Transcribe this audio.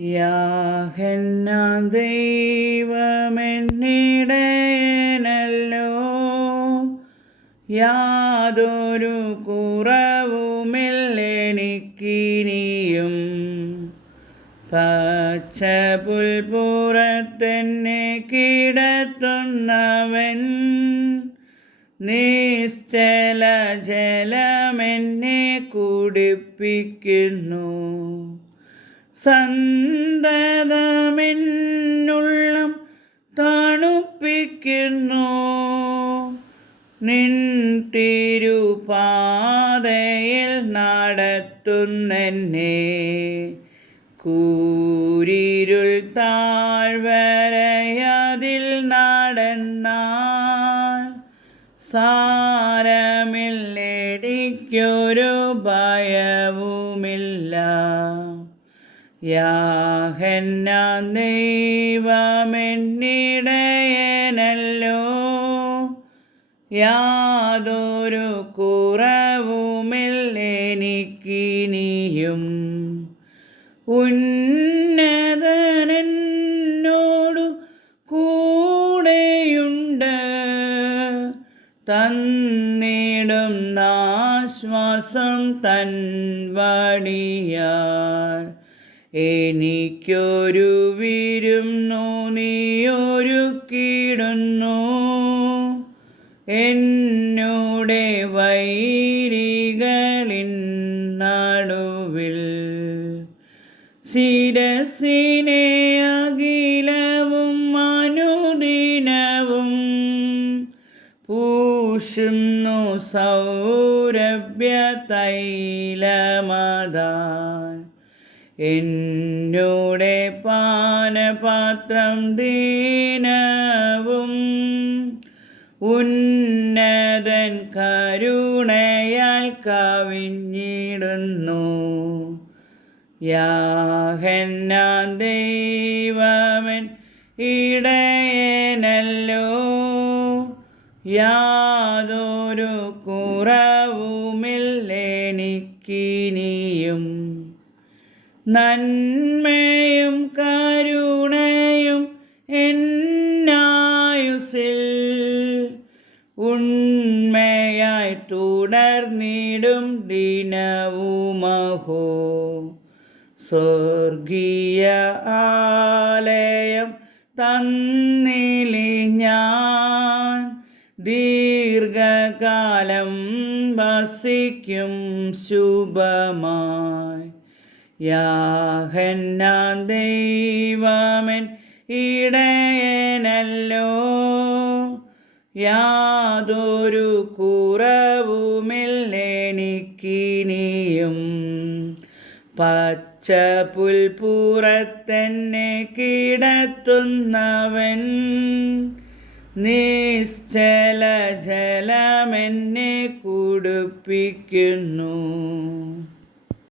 യാഹന്ന ദൈവമെന്നിടയനല്ലോ യാതൊരു കുറവുമില്ലെനിക്കിനിയും പച്ച പച്ചപുൽപ്പുറത്തെന്നെ കിടത്തുന്നവൻ നിശ്ചല ജലമെന്നെ കുടിപ്പിക്കുന്നു. സന്തതമെന്നുള്ളം തണുപ്പിക്കുന്നു. നിൻ തിരുപാതയിൽ നടത്തുന്നെന്നെ. കൂരിരുൾ താഴ്വരയതിൽ നടന്നാൽ സാരമില്ലടിക്കൊരു ഭയവുമില്ല. ദൈവമെന്നിടയനല്ലോ. യാതൊരു കുറവുമില്ലെനിക്കിനിയും ഉന്നതനോടു കൂടെയുണ്ട്. തന്നിടും ആശ്വാസം തൻ വടിയാൽ എനിക്കൊരു വിരുന്നു നീയൊരുക്കിടുന്നു. എന്നോടെ വൈരികളിൻ നടുവിൽ ശിരസിനെ അഖിലവും അനുദിനവും പൂഷുന്നു സൗരഭ്യ തൈലമതാൻ എന്നോടെ പാനപാത്രം ദീനവും ഉന്നതൻ കരുണയാൽ കവിഞ്ഞിടുന്നു. യാഹന്ന ദൈവമൻ ഇടയനല്ലോ. യാതൊരു നന്മയും കരുണയും എന്നായുസിൽ ഉണ്മയായി തുടർന്നിടും ദിനവുമഹോ. സ്വർഗീയ ആലയം തന്നിലി ഞാൻ ദീർഘകാലം വസിക്കും ശുഭമായി. യാഹന്ന ദൈവമൻ ഇടയനല്ലോ. യാതൊരു കുറവുമില്ലെനിക്കിനിയും പച്ച പുൽപ്പുറത്തന്നെ കിടത്തുന്നവൻ നിശ്ചല ജലമെന്നെ കുടിപ്പിക്കുന്നു.